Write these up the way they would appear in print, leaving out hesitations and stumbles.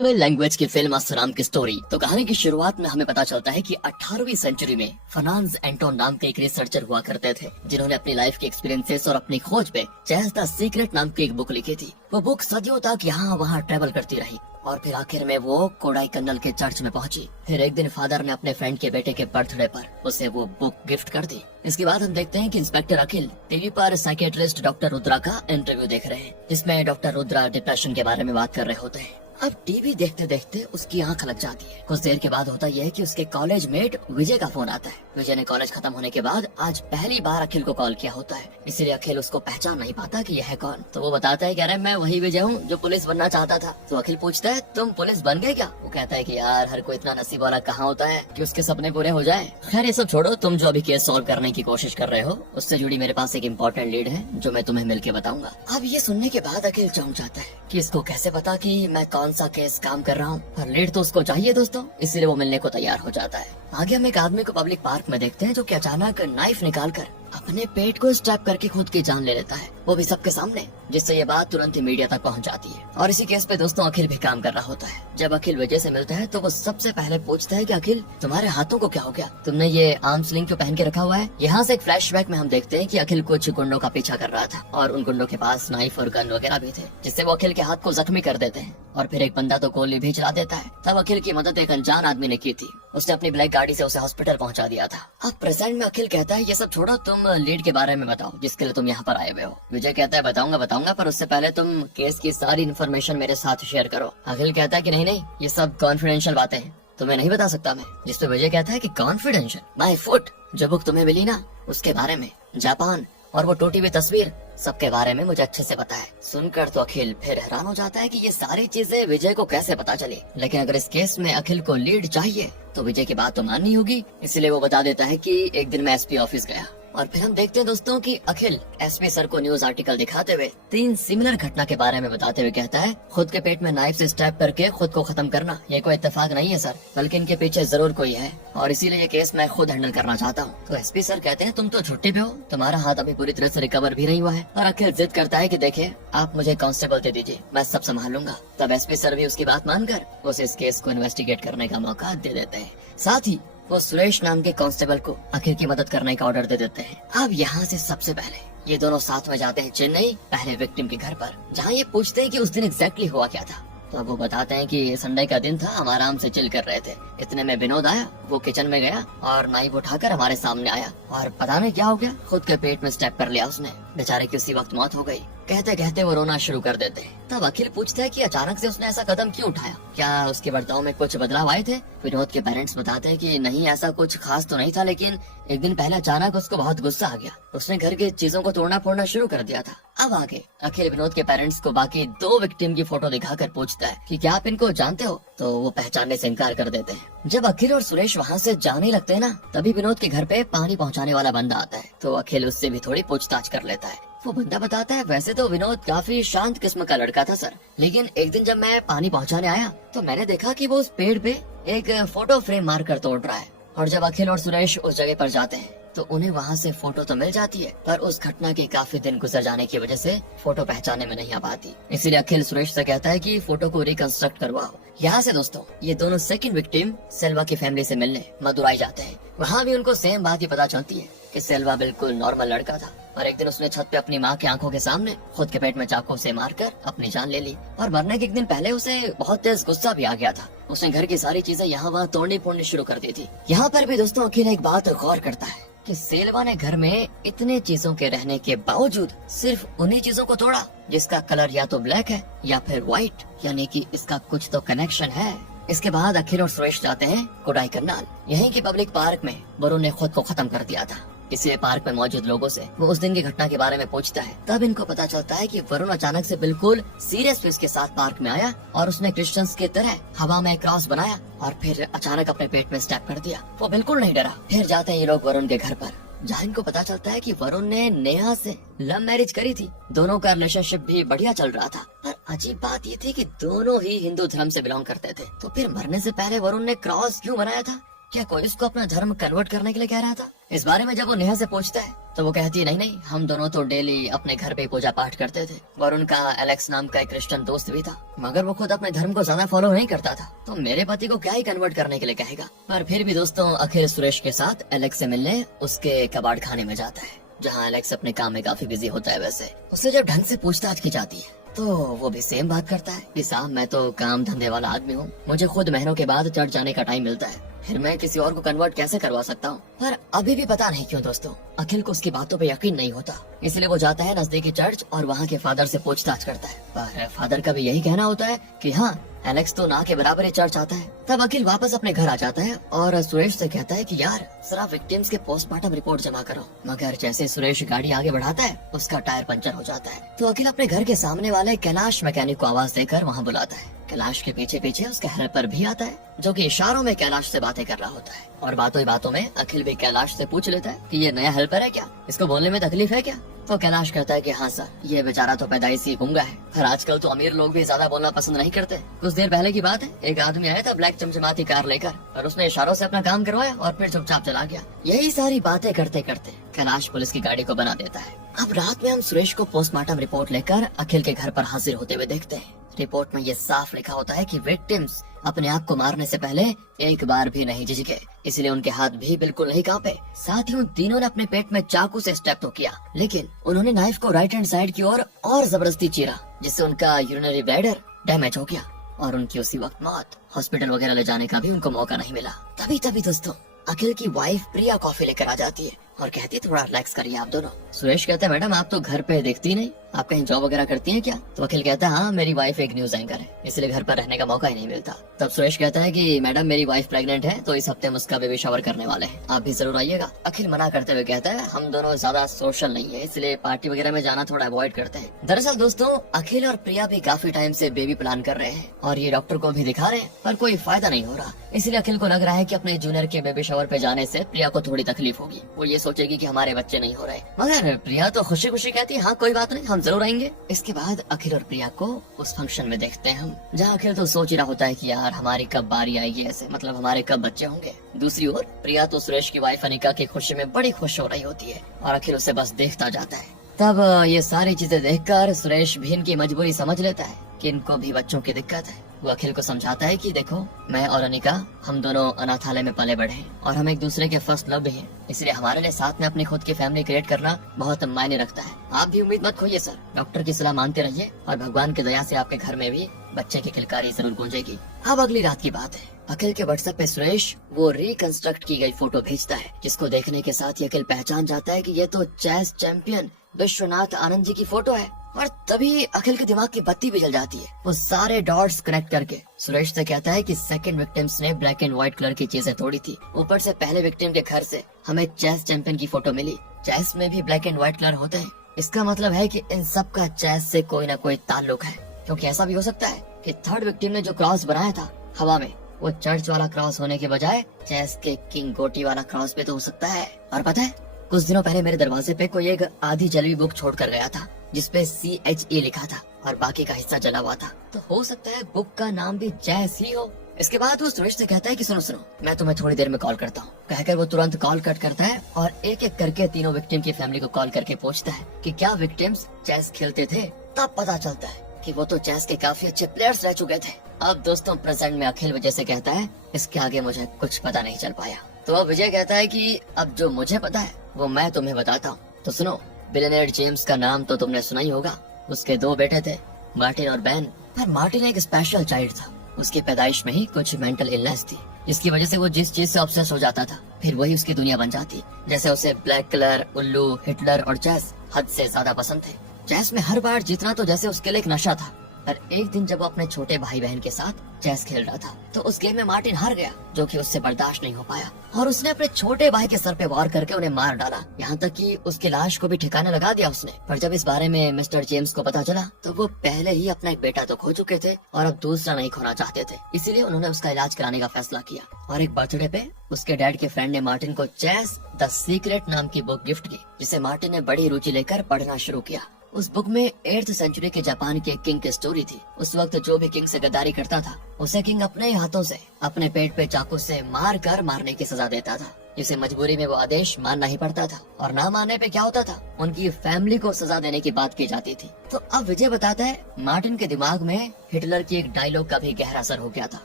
Language की film असराम की story. तो कहानी की शुरुआत में हमें पता चलता है कि 18वीं सेंचुरी में फर्नांड एंटोन नाम के एक रिसर्चर हुआ करते थे, जिन्होंने अपनी लाइफ के एक्सपीरियंसेस और अपनी खोज पे चेस द सीक्रेट नाम की एक बुक लिखी थी। वो बुक सदियों तक यहाँ वहाँ ट्रेवल करती रही और फिर आखिर में वो कोडाईकनाल के चर्च में पहुंची। फिर एक दिन फादर ने अपने फ्रेंड के बेटे के बर्थडे पर उसे वो बुक गिफ्ट कर दी। इसके बाद हम देखते हैं कि इंस्पेक्टर अखिल टीवी पर साइकियाट्रिस्ट डॉक्टर रुद्रा का इंटरव्यू देख रहे हैं, जिसमें डॉक्टर रुद्रा डिप्रेशन के बारे में बात कर रहे होते हैं। अब टीवी देखते देखते उसकी आंख लग जाती है। कुछ देर के बाद होता यह है कि उसके कॉलेज मेट विजय का फोन आता है। विजय ने कॉलेज खत्म होने के बाद आज पहली बार अखिल को कॉल किया होता है, इसीलिए अखिल उसको पहचान नहीं पाता कि यह है कौन। तो वो बताता है कि अरे मैं वही विजय हूँ जो पुलिस बनना चाहता था। तो अखिल पूछता है तुम पुलिस बन गए क्या? वो कहता है कि यार हर कोई इतना नसीब वाला कहाँ होता है कि उसके सपने पूरे हो जाए। खैर ये सब छोड़ो, तुम जो अभी केस सॉल्व करने की कोशिश कर रहे हो उससे जुड़ी मेरे पास एक इम्पोर्टेंट लीड है जो मैं तुम्हें मिलके बताऊंगा। अब ये सुनने के बाद अखिल चौंक जाता है कि इसको कैसे पता कि मैं कौन सा केस काम कर रहा हूँ, पर लीड तो उसको चाहिए दोस्तों, इसीलिए वो मिलने को तैयार हो जाता है। आगे हम एक आदमी को पब्लिक पार्क में देखते हैं जो कि अचानक नाइफ निकालकर अपने पेट को स्टैब करके खुद की जान ले लेता है, वो भी सबके सामने, जिससे ये बात तुरंत ही मीडिया तक पहुंच जाती है। और इसी केस पे दोस्तों अखिल भी काम कर रहा होता है। जब अखिल विजय से मिलता है तो वो सबसे पहले पूछता है कि अखिल तुम्हारे हाथों को क्या हो गया, तुमने ये आर्म्स लिंक क्यों पहन के रखा हुआ है? यहाँ से एक फ्लैशबैक में हम देखते हैं कि अखिल कुछ गुंडों का पीछा कर रहा था और उन गुंडों के पास नाइफ और गन वगैरह भी थे, जिससे वो अखिल के हाथ को जख्मी कर देते हैं और फिर एक बंदा तो गोली भी चला देता है। तब अखिल की मदद एक अनजान आदमी ने की थी, उसने अपनी ब्लैक गाड़ी से उसे हॉस्पिटल पहुंचा दिया था। अब प्रेजेंट में अखिल कहता है ये सब छोड़ो, तुम लीड के बारे में बताओ जिसके लिए तुम यहाँ पर आए हुए हो। विजय कहता है बताऊंगा पर उससे पहले तुम केस की सारी इन्फॉर्मेशन मेरे साथ शेयर करो। अखिल कहता है कि नहीं ये सब कॉन्फिडेंशियल बातें हैं, तुम्हें नहीं बता सकता मैं। जिसपे विजय कहता है कि कॉन्फिडेंशियल? माय फुट, जो बुक तुम्हें मिली ना उसके बारे में, जापान और वो टूटी हुई तस्वीर, सबके बारे में मुझे अच्छे से पता है। सुनकर तो अखिल फिर हैरान हो जाता है कि ये सारी चीजें विजय को कैसे पता चली। लेकिन अगर इस केस में अखिल को लीड चाहिए तो विजय की बात तो माननी होगी, इसलिए वो बता देता है कि एक दिन मैं एसपी ऑफिस गया और फिर हम देखते हैं दोस्तों कि अखिल एसपी सर को न्यूज आर्टिकल दिखाते हुए 3 सिमिलर घटना के बारे में बताते हुए कहता है खुद के पेट में नाइफ से स्टैब करके खुद को खत्म करना ये कोई इत्तेफाक नहीं है सर, बल्कि इनके पीछे जरूर कोई है और इसीलिए ये केस मैं खुद हैंडल करना चाहता हूँ। तो एसपी सर कहते हैं तुम तो छुट्टी पे हो, तुम्हारा हाथ अभी पूरी तरह से रिकवर भी नहीं हुआ है। और अखिल जिद करता है कि देखिए आप मुझे कांस्टेबल दे दीजिए, मैं सब संभाल लूंगा। तब एसपी सर भी उसकी बात मानकर उसे इस केस को इन्वेस्टिगेट करने का मौका दे देते हैं। साथ ही वो सुरेश नाम के कांस्टेबल को अखिल की मदद करने का ऑर्डर दे देते हैं। अब यहाँ से सबसे पहले ये दोनों साथ में जाते हैं चेन्नई, पहले विक्टिम के घर पर, जहाँ ये पूछते हैं कि उस दिन एग्जैक्टली हुआ क्या था। तो अब वो बताते हैं कि संडे का दिन था, हम आराम से चिल कर रहे थे, इतने में विनोद आया, वो किचन में गया और नाइफ उठाकर हमारे सामने आया और पता नहीं क्या हो गया, खुद के पेट में स्टैब कर लिया उसने। बेचारे की उसी वक्त मौत हो गई। कहते कहते वो रोना शुरू कर देते हैं। तब अखिल पूछता है कि अचानक से उसने ऐसा कदम क्यों उठाया, क्या उसके बर्ताव में कुछ बदलाव आए थे? विनोद के पेरेंट्स बताते हैं कि नहीं ऐसा कुछ खास तो नहीं था, लेकिन एक दिन पहले अचानक उसको बहुत गुस्सा आ गया, उसने घर की चीजों को तोड़ना फोड़ना शुरू कर दिया था। अब आगे अखिल विनोद के पेरेंट्स को बाकी 2 विक्टिम की फोटो दिखाकर पूछता है कि क्या आप इनको जानते हो? तो वो पहचानने से इनकार कर देते हैं। जब अखिल और सुरेश वहाँ से जाने लगते हैं ना, तभी विनोद के घर पे पानी पहुँचाने वाला बंदा आता है। तो अखिल उससे भी थोड़ी पूछताछ कर लेता है। वो बंदा बताता है वैसे तो विनोद काफी शांत किस्म का लड़का था सर, लेकिन एक दिन जब मैं पानी पहुंचाने आया तो मैंने देखा कि वो उस पेड़ पे एक फोटो फ्रेम मार कर तोड़ रहा है। और जब अखिल और सुरेश उस जगह पर जाते हैं तो उन्हें वहाँ से फोटो तो मिल जाती है, पर उस घटना के काफी दिन गुजर जाने की वजह से फोटो पहचानने में नहीं आ पाती। इसीलिए अखिल सुरेश से कहता है कि फोटो को रिकंस्ट्रक्ट करवाओ। यहाँ से दोस्तों ये दोनों सेकंड विक्टिम सेल्वा की फैमिली से मिलने मदुराई जाते हैं। वहाँ भी उनको सेम बात ही पता चलती है कि सेल्वा बिल्कुल नॉर्मल लड़का था और एक दिन उसने छत पे अपनी माँ की आंखों के सामने खुद के पेट में चाकू से मारकर अपनी जान ले ली। और मरने के एक दिन पहले उसे बहुत तेज गुस्सा भी आ गया था, उसने घर की सारी चीजें यहाँ वहाँ तोड़नी फोड़नी शुरू कर दी थी। यहाँ पर भी दोस्तों अखिल एक बात गौर करता है कि सेल्वा ने घर में इतने चीजों के रहने के बावजूद सिर्फ उन्हीं चीजों को तोड़ा जिसका कलर या तो ब्लैक है या फिर व्हाइट, यानी कि इसका कुछ तो कनेक्शन है। इसके बाद अखिल और सुरेश जाते हैं कोडाईकनाल। यहीं के पब्लिक पार्क में वरुण ने खुद को खत्म कर दिया था, इसलिए पार्क में मौजूद लोगों से वो उस दिन की घटना के बारे में पूछता है। तब इनको पता चलता है कि वरुण अचानक से बिल्कुल सीरियस फेस के साथ पार्क में आया और उसने क्रिश्चियंस की तरह हवा में क्रॉस बनाया और फिर अचानक अपने पेट में स्टैब कर दिया। वो बिल्कुल नहीं डरा। फिर जाते हैं ये लोग वरुण के घर पर, जहाँ इनको पता चलता है कि वरुण ने नेहा से लव मैरिज करी थी। दोनों का रिलेशनशिप भी बढ़िया चल रहा था, पर अजीब बात ये थी कि दोनों ही हिंदू धर्म से बिलोंग करते थे। तो फिर मरने से पहले वरुण ने क्रॉस क्यों बनाया था? क्या कोई उसको अपना धर्म कन्वर्ट करने के लिए कह रहा था? इस बारे में जब वो नेहा से पूछता है तो वो कहती है, नहीं नहीं, हम दोनों तो डेली अपने घर पे पूजा पाठ करते थे और उनका एलेक्स नाम का एक क्रिश्चियन दोस्त भी था, मगर वो खुद अपने धर्म को ज्यादा फॉलो नहीं करता था, तो मेरे पति को क्या ही कन्वर्ट करने के लिए कहेगा। पर फिर भी दोस्तों, अखिल सुरेश के साथ एलेक्स से मिलने उसके कबाड़ खाने में जाता है, जहाँ एलेक्स अपने काम में काफी बिजी होता है। वैसे उसे जब ढंग से पूछताछ की जाती है तो वो भी सेम बात करता है कि साहब, मैं तो काम धंधे वाला आदमी हूँ, मुझे खुद महीनों के बाद चर्च जाने का टाइम मिलता है, फिर मैं किसी और को कन्वर्ट कैसे करवा सकता हूँ। पर अभी भी पता नहीं क्यों दोस्तों, अखिल को उसकी बातों पे यकीन नहीं होता, इसलिए वो जाता है नजदीकी चर्च और वहाँ के फादर से पूछताछ करता है। पर फादर का भी यही कहना होता है कि हाँ, एलेक्स तो ना के बराबर ही चर्च आता है। तब अखिल वापस अपने घर आ जाता है और सुरेश से कहता है कि यार, जरा विक्टिम्स के पोस्टमार्टम रिपोर्ट जमा करो। मगर जैसे सुरेश गाड़ी आगे बढ़ाता है, उसका टायर पंचर हो जाता है। तो अखिल अपने घर के सामने वाले कैलाश मैकेनिक को आवाज देकर वहाँ बुलाता है। कैलाश के पीछे पीछे उसका हेल्पर भी आता है, जो कि इशारों में कैलाश से बातें कर रहा होता है। और बातों ही बातों में अखिल भी कैलाश से पूछ लेता है कि ये नया हेल्पर है क्या, इसको बोलने में तकलीफ है क्या? तो कैलाश कहता है कि हाँ सर, ये बेचारा तो पैदाइश ही गूंगा है, पर आजकल तो अमीर लोग भी ज्यादा बोलना पसंद नहीं करते। कुछ देर पहले की बात है, एक आदमी आया था ब्लैक चमचमाती कार लेकर और उसने इशारों से अपना काम करवाया और फिर चुपचाप चला गया। यही सारी बातें करते करते कैलाश पुलिस की गाड़ी को बना देता है। अब रात में हम सुरेश को पोस्टमार्टम रिपोर्ट लेकर अखिल के घर पर हाजिर होते हुए देखते हैं। रिपोर्ट में ये साफ लिखा होता है कि विक्टिम्स अपने आप को मारने से पहले एक बार भी नहीं झिझके, इसलिए उनके हाथ भी बिल्कुल नहीं कांपे। साथ ही उन तीनों ने अपने पेट में चाकू से स्टेप तो किया, लेकिन उन्होंने नाइफ को राइट हैंड साइड की ओर और जबरदस्ती चीरा, जिससे उनका यूरिनरी ब्लैडर डैमेज हो गया और उनकी उसी वक्त मौत। हॉस्पिटल वगैरह ले जाने का भी उनको मौका नहीं मिला। तभी दोस्तों, अखिल की वाइफ प्रिया कॉफी लेकर आ जाती है और कहती है, थोड़ा रिलैक्स करिए आप दोनों। सुरेश कहता है, मैडम आप तो घर पे दिखती नहीं, आप कहीं जॉब वगैरह करती हैं क्या? तो अखिल कहता है, हाँ मेरी वाइफ एक न्यूज एंकर है, इसलिए घर पर रहने का मौका ही नहीं मिलता। तब सुरेश कहता है कि मैडम मेरी वाइफ प्रेग्नेंट है, तो इस हफ्ते हम उसका बेबी शावर करने वाले हैं, आप भी जरूर आइएगा। अखिल मना करते हुए कहता है, हम दोनों ज्यादा सोशल नहीं है, इसलिए पार्टी वगैरह में जाना थोड़ा अवॉइड करते हैं। दरअसल दोस्तों, अखिल और प्रिया भी काफी टाइम से बेबी प्लान कर रहे हैं और ये डॉक्टर को भी दिखा रहे हैं, पर कोई फायदा नहीं हो रहा। इसलिए अखिल को लग रहा है कि अपने जूनियर के बेबी शावर पे जाने से प्रिया को थोड़ी तकलीफ होगी, वो ये सोचेगी कि हमारे बच्चे नहीं हो रहे। मगर प्रिया तो खुशी खुशी कहती है, हाँ कोई बात नहीं, हम जरूर आएंगे। इसके बाद अखिल और प्रिया को उस फंक्शन में देखते हैं हम, जहाँ अखिल तो सोच ही रहा होता है कि यार हमारी कब बारी आएगी, ऐसे मतलब हमारे कब बच्चे होंगे। दूसरी ओर प्रिया तो सुरेश की वाइफ अनिका की खुशी में बड़ी खुश हो रही होती है और अखिल उसे बस देखता जाता है। तब ये सारी चीजें देखकर सुरेश भी इनकी मजबूरी समझ लेता है कि इनको भी बच्चों की दिक्कत है। वो अखिल को समझाता है कि देखो, मैं और अनिका हम दोनों अनाथालय में पले बढ़े हैं और हम एक दूसरे के फर्स्ट लव भी हैं, इसलिए हमारे लिए साथ में अपनी खुद की फैमिली क्रिएट करना बहुत मायने रखता है। आप भी उम्मीद मत खोइए सर, डॉक्टर की सलाह मानते रहिए और भगवान की दया से आपके घर में भी बच्चे की किलकारी जरूर गूंजेगी। अब अगली रात की बात है, अखिल के व्हाट्सएप पे सुरेश वो रिकंस्ट्रक्ट की गई फोटो भेजता है, जिसको देखने के साथ ही अखिल पहचान जाता है कि ये तो चेस चैंपियन विश्वनाथ आनंद जी की फोटो है। और तभी अखिल के दिमाग की बत्ती भी जल जाती है। वो सारे डॉट्स कनेक्ट करके सुरेश से कहता है कि सेकंड विक्टिम्स ने ब्लैक एंड व्हाइट कलर की चीजें तोड़ी थी, ऊपर से पहले विक्टिम के घर से हमें चेस चैंपियन की फोटो मिली, चेस में भी ब्लैक एंड व्हाइट कलर होते हैं। इसका मतलब है कि इन सब का चेस से कोई न कोई ताल्लुक है, क्योंकि ऐसा भी हो सकता है कि थर्ड विक्टिम ने जो क्रॉस बनाया था हवा में, वो चर्च वाला क्रॉस होने के बजाय चेस के किंग गोटी वाला क्रॉस पे तो हो सकता है। और पता है, कुछ दिनों पहले मेरे दरवाजे पे कोई एक आधी जली हुई बुक छोड़ कर गया था, जिसपे CHE लिखा था और बाकी का हिस्सा जला हुआ था, तो हो सकता है बुक का नाम भी चेस ही हो। इसके बाद वो सुरेश से कहता है कि सुनो मैं तुम्हें थोड़ी देर में कॉल करता हूँ। कहकर वो तुरंत कॉल कट करता है और एक एक करके तीनों विक्टिम की फैमिली को कॉल करके पूछता है कि क्या विक्टिम्स चेस खेलते थे। तब पता चलता है कि वो तो चेस के काफी अच्छे प्लेयर्स रह चुके थे। अब दोस्तों प्रेजेंट में अखिल विजय से कहता है, इसके आगे मुझे कुछ पता नहीं चल पाया। तो अब विजय कहता है कि अब जो मुझे पता है वो मैं तुम्हें बताता हूँ। तो सुनो, बिलियनेयर जेम्स का नाम तो तुमने सुना ही होगा। उसके 2 बेटे थे, मार्टिन और बेन। पर मार्टिन एक स्पेशल चाइल्ड था, उसकी पैदाइश में ही कुछ मेंटल इलनेस थी, जिसकी वजह से वो जिस चीज से ऑब्सेस हो जाता था फिर वही उसकी दुनिया बन जाती। जैसे उसे ब्लैक कलर, उल्लू, हिटलर और चेस हद से ज्यादा पसंद थे। चेस में हर बार जीतना तो जैसे उसके लिए एक नशा था। पर एक दिन जब वो अपने छोटे भाई बहन के साथ चेस खेल रहा था, तो उस गेम में मार्टिन हार गया, जो कि उससे बर्दाश्त नहीं हो पाया और उसने अपने छोटे भाई के सर पे वार करके उन्हें मार डाला। यहाँ तक कि उसकी लाश को भी ठिकाना लगा दिया उसने। पर जब इस बारे में मिस्टर जेम्स को पता चला, तो वो पहले ही अपना एक बेटा तो खो चुके थे और अब दूसरा नहीं खोना चाहते थे, इसीलिए उन्होंने उसका इलाज कराने का फैसला किया। और एक बर्थडे पे उसके डैड के फ्रेंड ने मार्टिन को चेस द सीक्रेट नाम की बुक गिफ्ट की, जिसे मार्टिन ने बड़ी रुचि लेकर पढ़ना शुरू किया। उस बुक में 8th सेंचुरी के जापान के किंग की स्टोरी थी। उस वक्त जो भी किंग से गद्दारी करता था उसे किंग अपने हाथों से अपने पेट पे चाकू से मार कर मारने की सजा देता था, जिसे मजबूरी में वो आदेश मानना ही पड़ता था। और ना मानने पे क्या होता था, उनकी फैमिली को सजा देने की बात की जाती थी। तो अब विजय बताता है मार्टिन के दिमाग में हिटलर की एक डायलॉग का भी गहरा असर हो गया था।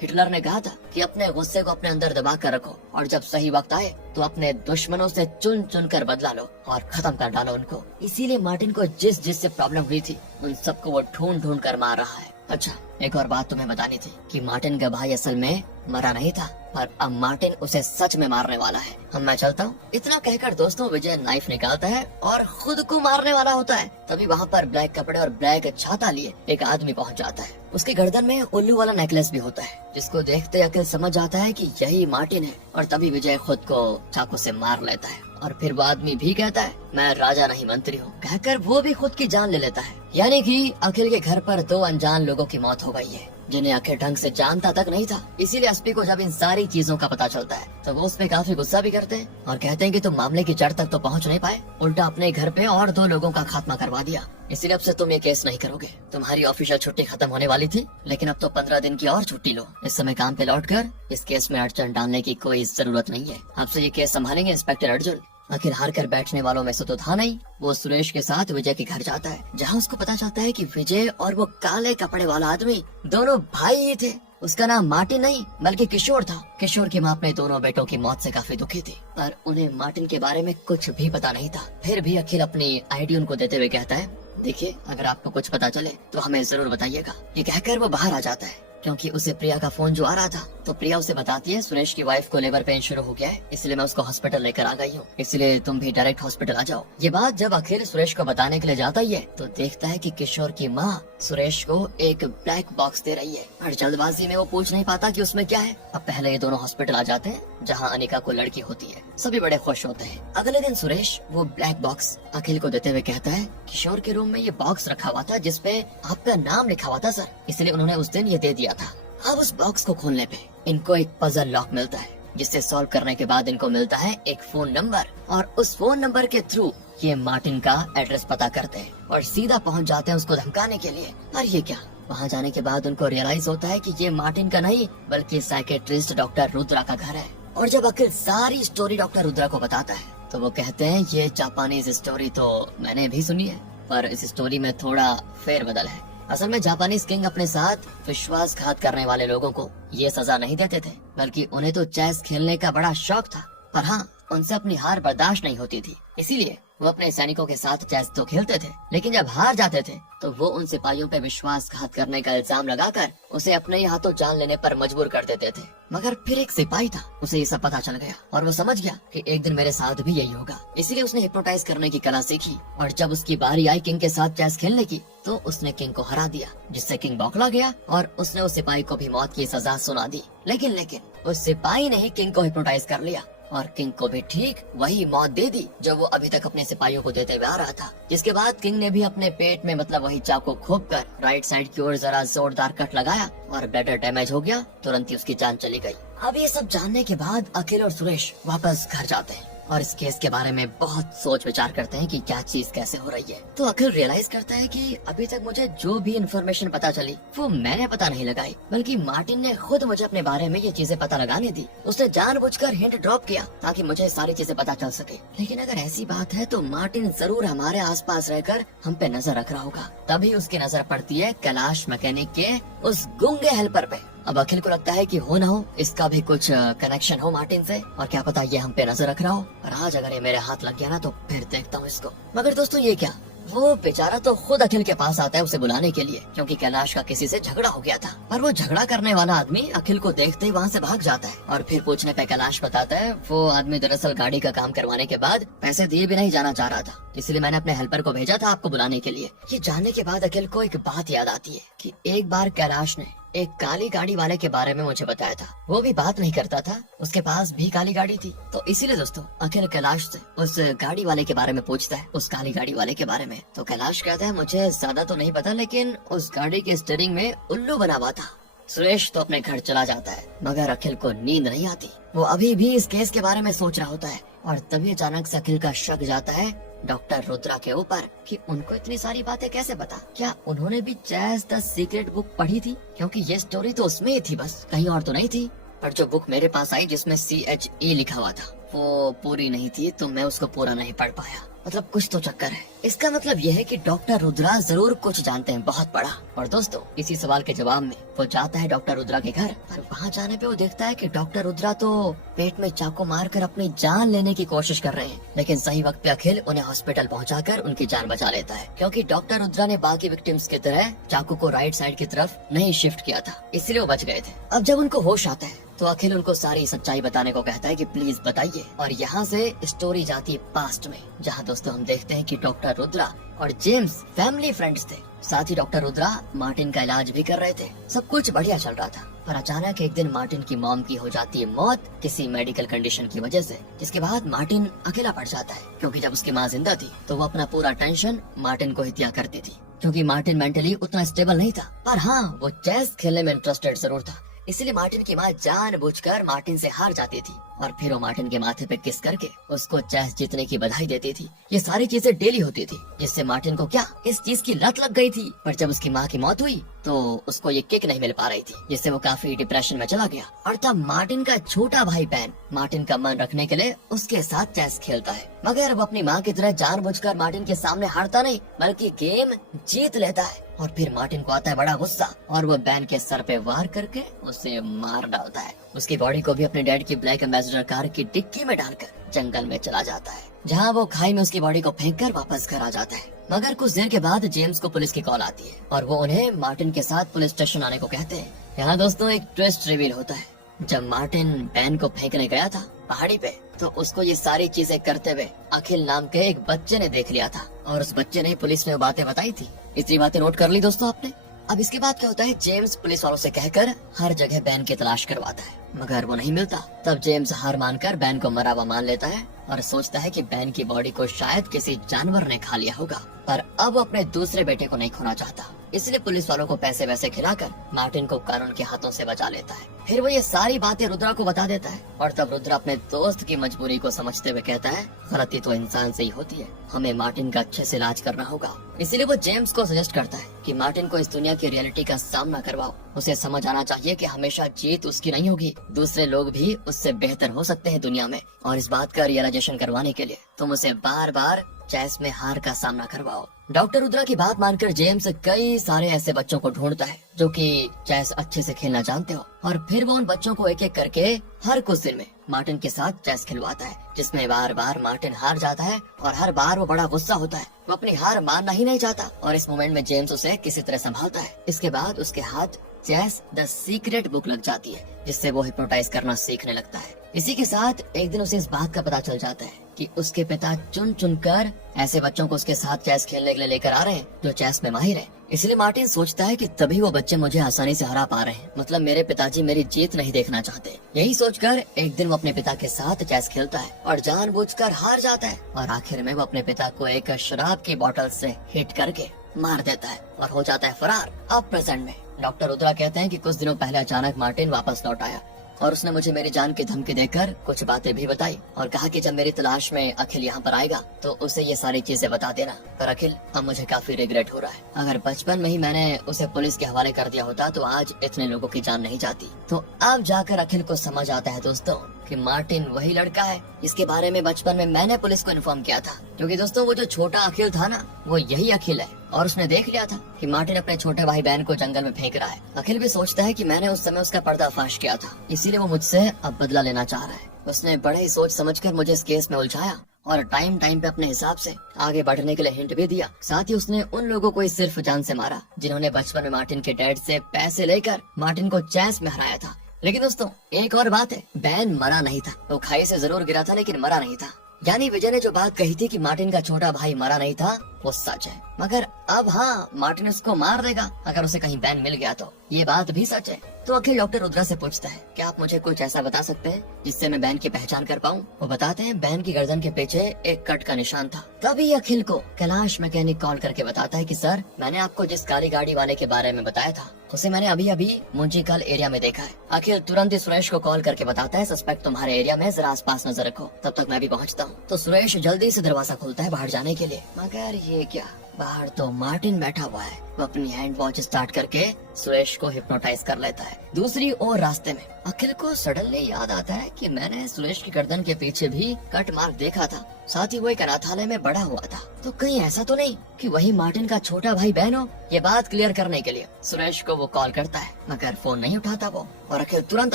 हिटलर ने कहा था कि अपने गुस्से को अपने अंदर दबा कर रखो और जब सही वक्त आए तो अपने दुश्मनों से चुन चुन कर बदला लो और खत्म कर डालो उनको। इसीलिए मार्टिन को जिस जिससे प्रॉब्लम हुई थी उन सबको वो ढूंढ ढूंढ कर मार रहा है। अच्छा, एक और बात तुम्हें बतानी थी कि मार्टिन का भाई असल में मरा नहीं था, पर अब मार्टिन उसे सच में मारने वाला है। हम मैं चलता हूँ। इतना कहकर दोस्तों विजय नाइफ निकालता है और खुद को मारने वाला होता है। तभी वहाँ पर ब्लैक कपड़े और ब्लैक छाता लिए एक आदमी पहुँच जाता है। उसकी गर्दन में उल्लू वाला नेकलेस भी होता है, जिसको देखते अकेल समझ जाता है कि यही मार्टिन है। और तभी विजय खुद को चाकू से मार लेता है। और फिर वो आदमी भी कहता है मैं राजा नहीं मंत्री हूँ, कहकर वो भी खुद की जान ले लेता है। यानी कि अखिल के घर पर 2 अनजान लोगों की मौत हो गई है, जिन्हें अखिल ढंग से जानता तक नहीं था। इसीलिए एसपी को जब इन सारी चीजों का पता चलता है तो वो उस पे काफी गुस्सा भी करते हैं और कहते हैं कि तुम मामले की जड़ तक तो पहुंच नहीं पाए, उल्टा अपने घर पे और 2 लोगों का खात्मा करवा दिया। इसलिए अब से तुम ये केस नहीं करोगे। तुम्हारी ऑफिशियल छुट्टी खत्म होने वाली थी, लेकिन अब तो 15 दिन की और छुट्टी लो। इस समय काम पे लौटकर इस केस में अड़चन डालने की कोई जरूरत नहीं है। आपसे ये केस संभालेंगे इंस्पेक्टर अर्जुन। अखिल हार कर बैठने वालों में से तो था नहीं। वो सुरेश के साथ विजय के घर जाता है, जहाँ उसको पता चलता है कि विजय और वो काले कपड़े वाला आदमी दोनों भाई ही थे। उसका नाम मार्टिन नहीं बल्कि किशोर था। किशोर की माँ अपने दोनों बेटों की मौत से काफी दुखी थी, पर उन्हें मार्टिन के बारे में कुछ भी पता नहीं था। फिर भी अखिल अपनी आईडी उनको देते हुए कहता है देखिए, अगर आपको कुछ पता चले तो हमें जरूर बताइएगा। ये कहकर वो बाहर आ जाता है, क्योंकि उसे प्रिया का फोन जो आ रहा था तो प्रिया उसे बताती है सुरेश की वाइफ को लेबर पेन शुरू हो गया है, इसलिए मैं उसको हॉस्पिटल लेकर आ गई हूँ, इसलिए तुम भी डायरेक्ट हॉस्पिटल आ जाओ। ये बात जब अखिल सुरेश को बताने के लिए जाता ही है तो देखता है कि किशोर की माँ सुरेश को एक ब्लैक बॉक्स दे रही है और जल्दबाजी में वो पूछ नहीं पाता कि उसमें क्या है। अब पहले ये दोनों हॉस्पिटल आ जाते हैं जहाँ अनिका को लड़की होती है। सभी बड़े खुश होते हैं। अगले दिन सुरेश वो ब्लैक बॉक्स अखिल को देते हुए कहता है किशोर के रूम में ये बॉक्स रखा हुआ था जिसपे आपका नाम लिखा हुआ था सर, इसलिए उन्होंने उस दिन ये दे दिया था। अब उस बॉक्स को खोलने पे इनको एक पजल लॉक मिलता है, जिससे सॉल्व करने के बाद इनको मिलता है एक फोन नंबर और उस फोन नंबर के थ्रू ये मार्टिन का एड्रेस पता करते हैं और सीधा पहुंच जाते हैं उसको धमकाने के लिए। और ये क्या, वहां जाने के बाद उनको रियलाइज होता है कि ये मार्टिन का नहीं बल्कि साइकेट्रिस्ट डॉक्टर रुद्रा का घर है। और जब अखिल सारी स्टोरी डॉक्टर रुद्रा को बताता है तो वो कहते हैं ये जापानीज स्टोरी तो मैंने भी सुनी है, पर इस स्टोरी में थोड़ा फेरबदल है। असल में जापानीज किंग अपने साथ विश्वासघात करने वाले लोगों को ये सजा नहीं देते थे, बल्कि उन्हें तो चेस खेलने का बड़ा शौक था, पर हाँ उनसे अपनी हार बर्दाश्त नहीं होती थी। इसीलिए वो अपने सैनिकों के साथ चेस तो खेलते थे, लेकिन जब हार जाते थे तो वो उन सिपाहियों पे विश्वासघात करने का इल्जाम लगाकर उसे अपने ही हाथों जान लेने पर मजबूर कर देते थे। मगर फिर एक सिपाही था, उसे ये सब पता चल गया और वो समझ गया कि एक दिन मेरे साथ भी यही होगा। इसीलिए उसने हिप्नोटाइज करने की कला सीखी और जब उसकी बारी आई किंग के साथ चेस खेलने की तो उसने किंग को हरा दिया, जिससे किंग बौखला गया और उसने उस सिपाही को भी मौत की सजा सुना दी। लेकिन उस सिपाही ने ही किंग को हिप्नोटाइज कर लिया और किंग को भी ठीक वही मौत दे दी जो वो अभी तक अपने सिपाहियों को देते हुए आ रहा था। जिसके बाद किंग ने भी अपने पेट में मतलब वही चाकू खोप कर राइट साइड की ओर जरा जोरदार कट लगाया और ब्लडर डैमेज हो गया, तुरंत ही उसकी जान चली गई। अब ये सब जानने के बाद अखिल और सुरेश वापस घर जाते हैं और इस केस के बारे में बहुत सोच विचार करते हैं कि क्या चीज कैसे हो रही है। तो अखिल रियलाइज करता है कि अभी तक मुझे जो भी इन्फॉर्मेशन पता चली वो मैंने पता नहीं लगाई, बल्कि मार्टिन ने खुद मुझे अपने बारे में ये चीजें पता लगाने दी। उसने जानबूझकर हिंट ड्रॉप किया ताकि मुझे सारी चीजें पता चल सके। लेकिन अगर ऐसी बात है तो मार्टिन जरूर हमारे आसपास रहकर हम पे नजर रख रहा होगा। तभी उसकी नजर पड़ती है कैलाश मैकेनिक के उस गूंगे हेल्पर पे। अब अखिल को लगता है कि हो ना हो इसका भी कुछ कनेक्शन हो मार्टिन से, और क्या पता ये हम पे नजर रख रहा हो। और आज अगर ये मेरे हाथ लग गया ना तो फिर देखता हूँ इसको। मगर दोस्तों ये क्या, वो बेचारा तो खुद अखिल के पास आता है उसे बुलाने के लिए, क्योंकि कैलाश का किसी से झगड़ा हो गया था। पर वो झगड़ा करने वाला आदमी अखिल को देखते ही वहाँ से भाग जाता है और फिर पूछने पे कैलाश बताता है वो आदमी दरअसल गाड़ी का काम करवाने के बाद पैसे दिए भी नहीं जाना चाह रहा था, इसलिए मैंने अपने हेल्पर को भेजा था आपको बुलाने के लिए। ये जानने के बाद अखिल को एक बात याद आती है कि एक बार कैलाश ने एक काली गाड़ी वाले के बारे में मुझे बताया था। वो भी बात नहीं करता था, उसके पास भी काली गाड़ी थी। तो इसीलिए दोस्तों अखिल कैलाश से उस गाड़ी वाले के बारे में पूछता है, उस काली गाड़ी वाले के बारे में। तो कैलाश कहता है मुझे ज्यादा तो नहीं पता, लेकिन उस गाड़ी के स्टीयरिंग में उल्लू बना हुआ था। सुरेश तो अपने घर चला जाता है, मगर अखिल को नींद नहीं आती। वो अभी भी इस केस के बारे में सोच रहा होता है और तभी अचानक से अखिल का शक जाता है डॉक्टर रुद्रा के ऊपर कि उनको इतनी सारी बातें कैसे पता। क्या उन्होंने भी चेस द सीक्रेट बुक पढ़ी थी? क्योंकि ये स्टोरी तो उसमें ही थी, बस कहीं और तो नहीं थी। पर जो बुक मेरे पास आई जिसमें CHE लिखा हुआ था वो पूरी नहीं थी, तो मैं उसको पूरा नहीं पढ़ पाया। मतलब कुछ तो चक्कर है। इसका मतलब यह है कि डॉक्टर रुद्रा जरूर कुछ जानते हैं बहुत बड़ा। और दोस्तों, इसी सवाल के जवाब में वो जाता है डॉक्टर रुद्रा के घर। पर वहाँ जाने पे वो देखता है कि डॉक्टर रुद्रा तो पेट में चाकू मारकर अपनी जान लेने की कोशिश कर रहे हैं, लेकिन सही वक्त पे अखिल उन्हें हॉस्पिटल पहुँचाकर उनकी जान बचा लेता है। क्योंकि डॉक्टर रुद्रा ने बाकी विक्टिम्स की तरह चाकू को राइट साइड की तरफ नहीं शिफ्ट किया था, इसलिए वो बच गए थे। अब जब उनको होश आता है तो अखिल उनको सारी सच्चाई बताने को कहता है कि प्लीज बताइए। और यहाँ से स्टोरी जाती है पास्ट में, जहाँ दोस्तों हम देखते हैं कि डॉक्टर रुद्रा और जेम्स फैमिली फ्रेंड्स थे। साथ ही डॉक्टर रुद्रा मार्टिन का इलाज भी कर रहे थे। सब कुछ बढ़िया चल रहा था, पर अचानक एक दिन मार्टिन की मॉम की हो जाती है मौत किसी मेडिकल कंडीशन की वजह से, जिसके बाद मार्टिन अकेला पड़ जाता है। क्योंकि जब उसकी माँ जिंदा थी तो वो अपना पूरा टेंशन मार्टिन को ही दिया करती थी, क्योंकि मार्टिन मेंटली उतना स्टेबल नहीं था। पर हाँ, वो चेस खेलने में इंटरेस्टेड जरूर था। इसलिए मार्टिन की माँ जानबूझकर मार्टिन से हार जाती थी और फिर वो मार्टिन के माथे पे किस करके उसको चेस जीतने की बधाई देती थी। ये सारी चीजें डेली होती थी, जिससे मार्टिन को क्या इस चीज की लत लग गई थी। पर जब उसकी माँ की मौत हुई तो उसको ये किक नहीं मिल पा रही थी, जिससे वो काफी डिप्रेशन में चला गया। और तब मार्टिन का छोटा भाई बैन मार्टिन का मन रखने के लिए उसके साथ चेस खेलता है। मगर वो अपनी माँ की तरह जानबूझकर मार्टिन के सामने हारता नहीं, बल्कि गेम जीत लेता है। और फिर मार्टिन को आता है बड़ा गुस्सा और वो बैन के सर पे वार करके उसे मार डालता है। उसकी बॉडी को भी अपने डैड की ब्लैक एम्बेसडर कार की डिक्की में डालकर जंगल में चला जाता है, जहाँ वो खाई में उसकी बॉडी को फेंककर वापस घर आ जाता है। मगर कुछ देर के बाद जेम्स को पुलिस की कॉल आती है और वो उन्हें मार्टिन के साथ पुलिस स्टेशन आने को कहते हैं। यहाँ दोस्तों एक ट्विस्ट रिवील होता है। जब मार्टिन बैन को फेंकने गया था पहाड़ी पे, तो उसको ये सारी चीजें करते हुए अखिल नाम के एक बच्चे ने देख लिया था और उस बच्चे ने पुलिस में वो बातें बताई थी। इतनी बातें नोट कर ली दोस्तों आपने। अब इसके बाद क्या होता है, जेम्स पुलिस वालों से कहकर हर जगह बैन की तलाश करवाता है, मगर वो नहीं मिलता। तब जेम्स हार मानकर बैन को मरा हुआ मान लेता है और सोचता है कि बैन की बॉडी को शायद किसी जानवर ने खा लिया होगा। पर अब वो अपने दूसरे बेटे को नहीं खोना चाहता, इसलिए पुलिस वालों को पैसे वैसे खिलाकर मार्टिन को कानून के हाथों से बचा लेता है। फिर वो ये सारी बातें रुद्रा को बता देता है और तब रुद्रा अपने दोस्त की मजबूरी को समझते हुए कहता है, गलती तो इंसान से ही होती है, हमें मार्टिन का अच्छे से इलाज करना होगा। इसीलिए वो जेम्स को सजेस्ट करता है कि मार्टिन को इस दुनिया की रियलिटी का सामना करवाओ। उसे समझ आना चाहिए कि हमेशा जीत उसकी नहीं होगी, दूसरे लोग भी उससे बेहतर हो सकते हैं दुनिया में। और इस बात का रियलाइजेशन करवाने के लिए तुम उसे बार बार चेस में हार का सामना करवाओ। डॉक्टर रुद्रा की बात मानकर जेम्स कई सारे ऐसे बच्चों को ढूंढता है जो कि चेस अच्छे से खेलना जानते हो, और फिर वो उन बच्चों को एक एक करके हर कुछ दिन में मार्टिन के साथ चेस खिलवाता है, जिसमें बार बार मार्टिन हार जाता है और हर बार वो बड़ा गुस्सा होता है। वो अपनी हार मानना ही नहीं चाहता और इस मोमेंट में जेम्स उसे किसी तरह संभालता है। इसके बाद उसके हाथ चेस द सीक्रेट बुक लग जाती है, जिससे वो हिप्नोटाइज करना सीखने लगता है। इसी के साथ एक दिन उसे इस बात का पता चल जाता है कि उसके पिता चुन चुनकर ऐसे बच्चों को उसके साथ चेस खेलने के लिए लेकर आ रहे हैं जो चेस में माहिर है। इसलिए मार्टिन सोचता है कि तभी वो बच्चे मुझे आसानी से हरा पा रहे हैं, मतलब मेरे पिताजी मेरी जीत नहीं देखना चाहते। यही सोचकर एक दिन वो अपने पिता के साथ चेस खेलता है और जानबूझकर हार जाता है और आखिर में वो अपने पिता को एक शराब की बोतल से हिट करके मार देता है और हो जाता है फरार। अब प्रेजेंट में डॉक्टर रुद्रा कहते हैं कि कुछ दिनों पहले अचानक मार्टिन वापस लौट आया और उसने मुझे मेरी जान की धमकी देकर कुछ बातें भी बताई और कहा कि जब मेरी तलाश में अखिल यहाँ पर आएगा तो उसे ये सारी चीजें बता देना। पर अखिल, अब मुझे काफी रिग्रेट हो रहा है। अगर बचपन में ही मैंने उसे पुलिस के हवाले कर दिया होता तो आज इतने लोगों की जान नहीं जाती। तो अब जाकर अखिल को समझ आता है दोस्तों कि मार्टिन वही लड़का है इसके बारे में बचपन में मैंने पुलिस को इन्फॉर्म किया था। क्योंकि दोस्तों वो जो छोटा अखिल था ना, वो यही अखिल है और उसने देख लिया था कि मार्टिन अपने छोटे भाई बहन को जंगल में फेंक रहा है। अखिल भी सोचता है कि मैंने उस समय उसका पर्दाफाश किया था, इसीलिए वो मुझसे अब बदला लेना चाह रहा है। उसने बड़े ही सोच समझकर मुझे इस केस में उलझाया और टाइम पे अपने हिसाब से आगे बढ़ने के लिए हिंट भी दिया। साथ ही उसने उन लोगों को ही सिर्फ जान से मारा जिन्होंने बचपन में मार्टिन के डैड से पैसे लेकर मार्टिन को चेस में हराया था। लेकिन दोस्तों एक और बात है, बैन मरा नहीं था। वो खाई से जरूर गिरा था लेकिन मरा नहीं था। यानी विजय ने जो बात कही थी कि मार्टिन का छोटा भाई मरा नहीं था वो सच है। मगर अब हाँ, मार्टिन उसको मार देगा अगर उसे कहीं बैन मिल गया तो ये बात भी सच है। तो अखिल डॉक्टर रुद्रा से पूछता है, क्या आप मुझे कुछ ऐसा बता सकते हैं जिससे मैं बहन की पहचान कर पाऊँ? वो बताते हैं बहन की गर्दन के पीछे एक कट का निशान था। तभी अखिल को कैलाश मैकेनिक कॉल करके बताता है कि सर, मैंने आपको जिस काली गाड़ी वाले के बारे में बताया था उसे मैंने अभी अभी मुंजीकल एरिया में देखा है। अखिल तुरंत ही सुरेश को कॉल करके बताता है, सस्पेक्ट तुम्हारे एरिया में, जरा आसपास नजर रखो, तब तक मैं भी पहुंचता हूँ। तो सुरेश जल्दी से दरवाजा खोलता है बाहर जाने के लिए, मगर ये क्या, बाहर तो मार्टिन बैठा हुआ है। वो अपनी हैंड वॉच स्टार्ट करके सुरेश को हिप्नोटाइज कर लेता है। दूसरी ओर रास्ते में अखिल को सडनली याद आता है कि मैंने सुरेश की गर्दन के पीछे भी कट मार्क देखा था, साथ ही वो एक अनाथालय में बड़ा हुआ था। तो कहीं ऐसा तो नहीं कि वही मार्टिन का छोटा भाई बहन हो? ये बात क्लियर करने के लिए सुरेश को वो कॉल करता है, मगर फोन नहीं उठाता वो। और अखिल तुरंत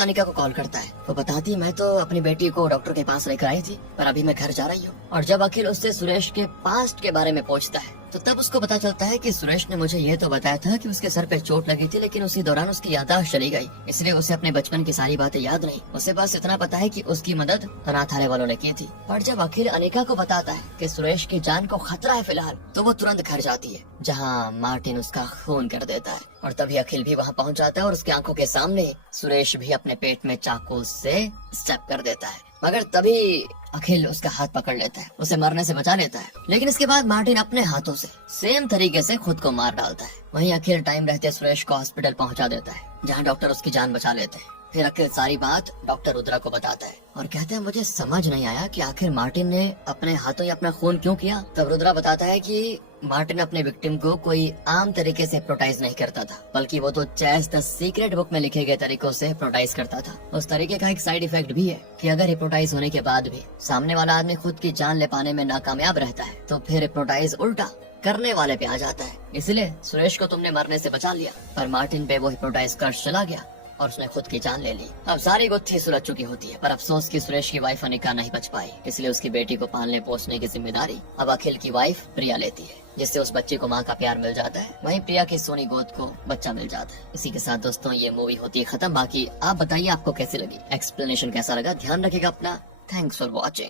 अनिका को कॉल करता है। वो बताती, मैं तो अपनी बेटी को डॉक्टर के पास लेकर आई थी, पर अभी मैं घर जा रही हूँ। और जब अखिल उससे सुरेश के पास्ट के बारे में पूछता है तो तब उसको पता चलता है कि सुरेश ने मुझे ये तो बताया था कि उसके सर पे चोट लगी थी, लेकिन उसी दौरान उसकी याददाश्त चली गई, इसलिए उसे अपने बचपन की सारी बातें याद नहीं। उसे बस इतना पता है कि उसकी मदद अनाथालय वालों ने की थी। और जब अखिल अनिका को बताता है कि सुरेश की जान को खतरा है फिलहाल, तो वो तुरंत घर जाती है, जहाँ मार्टिन उसका खून कर देता है। और तभी अखिल भी वहाँ पहुँच जाता है और उसकी आंखों के सामने सुरेश भी अपने पेट में चाकू से स्टेप कर देता है, मगर तभी अखिल उसका हाथ पकड़ लेता है, उसे मरने से बचा लेता है। लेकिन इसके बाद मार्टिन अपने हाथों से सेम तरीके से खुद को मार डालता है। वहीं अखिल टाइम रहते सुरेश को हॉस्पिटल पहुंचा देता है, जहां डॉक्टर उसकी जान बचा लेते हैं। फिर अखिल सारी बात डॉक्टर रुद्रा को बताता है और कहते हैं, मुझे समझ नहीं आया कि आखिर मार्टिन ने अपने हाथों ही अपना खून क्यों किया। तब रुद्रा बताता है कि मार्टिन अपने विक्टिम को कोई आम तरीके से हिप्नोटाइज नहीं करता था, बल्कि वो तो चेस द सीक्रेट बुक में लिखे गए तरीकों से हिप्नोटाइज करता था। उस तरीके का एक साइड इफेक्ट भी है कि अगर हिप्नोटाइज होने के बाद भी सामने वाला आदमी खुद की जान ले पाने में नाकामयाब रहता है, तो फिर हिप्नोटाइज उल्टा करने वाले पे आ जाता है। इसलिए सुरेश को तुमने मरने से बचा लिया, पर मार्टिन पे वो हिप्नोटाइज कर चला गया और उसने खुद की जान ले ली। अब सारी गुत्थी सुलझ चुकी होती है, पर अफसोस कि सुरेश की वाइफ अनिका नहीं बच पाई, इसलिए उसकी बेटी को पालने पोसने की जिम्मेदारी अब अखिल की वाइफ प्रिया लेती है, जिससे उस बच्चे को माँ का प्यार मिल जाता है। वहीं प्रिया की सोनी गोद को बच्चा मिल जाता है। इसी के साथ दोस्तों ये मूवी होती है खत्म। बाकी आप बताइए आपको कैसी लगी, एक्सप्लेनेशन कैसा लगा। ध्यान रखिएगा अपना। Thanks for watching.